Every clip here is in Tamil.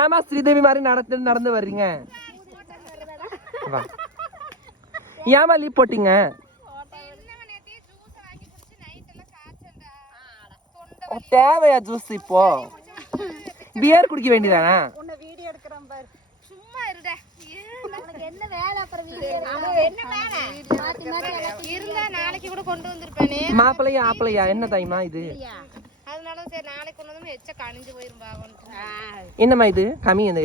ஏமா ஸ்ரீதேவி மாதிரி நடந்து வர்றீங்க? ஏமா லீவ் போட்டீங்க? தேவையா ஜூஸ்? இப்போ பியர் குடிக்க வேண்டியதானா? நாளைக்கு கூட கொண்டு வந்திருப்பேனே. மாப்பிள்ளையா ஆப்பிளையா என்ன தைமா இது? அதனால சரி நாளைக்கு கொண்டு வந்து எச்ச கனிஞ்சு போயிரும் பாவம். என்னம்மா இது கம்மி? இந்த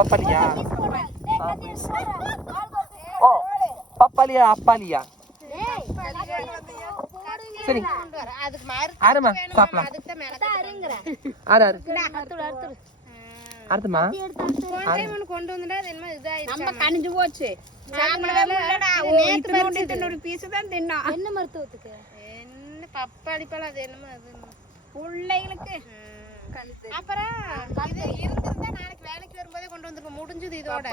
பப்பாளியா? ஓ பப்பாளியா அப்பாலியா? சரி ஆறுமா சாப்பிடலாம். அடுத்துமா கொண்டு வந்துட்டா அது என்ன இதாயிடுச்சு, நம்ம கனிஞ்சு போச்சு. என்ன மருத்துவத்துக்கு என்ன பப்பாளி பழம் அது என்னமோ அது பிள்ளைகளுக்கு. அப்புறம் இது இருந்திருந்தா நாளைக்கு வேலைக்கு வரும்போதே கொண்டு வந்துருப்போம். முடிஞ்சது இதோட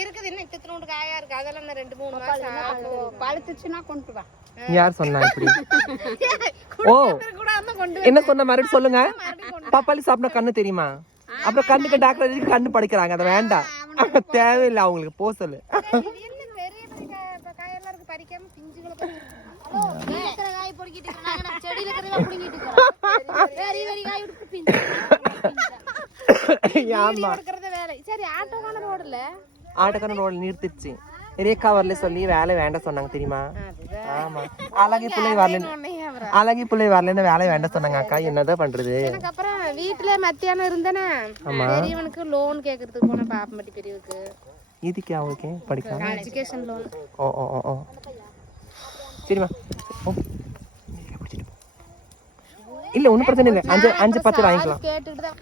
இருக்குது. இன்னும் இத்தனோண்டு காயா இருக்கு. அதெல்லாம் 2-3 மாசம் பழுத்துச்சுன்னா கொண்டு வா. யார் சொன்னா இப்படி? ஓ என்ன சொன்ன மறுபடியும் சொல்லுங்க. பப்பாளி சாப்பிட்டா கண்ணு தெரியுமா? அப்புறம் கண்ணுக்கு டாக்டர் கண்ணு படிக்கிறாங்க. அதை வேண்டாம், தேவையில்லை அவங்களுக்கு. போ சொல்லு. காயெல்லாம் இருக்கு பறிக்காம பிஞ்சுகளை ஆட்டோக்காரன் ரோட்ல நிறுத்திடுச்சு. ரேகா வரல சொல்லி வேலை வேண்டாம் சொன்னாங்க தெரியுமா? ஆமா அழகி பிள்ளை வரலன்னு வேலை வேண்டாம் சொன்னாங்க. அக்கா என்னதான் பண்றது? அப்புறம் வீட்டுல மத்தியானம் இருந்தேனா பெரியவனுக்கு லோன் கேக்குறதுக்கு போன பாப்பம்பட்டி பெரியவனுக்கு. இதுக்கு அவங்களுக்கு படிக்கலாம் எஜுகேஷன் லோன். ஓ ஓ ஓ சரிம்மா. இல்ல ஒன்னும் பிரச்சனை இல்லை. 5-10 வாங்கிக்கலாம். கேட்டுட்டு தான்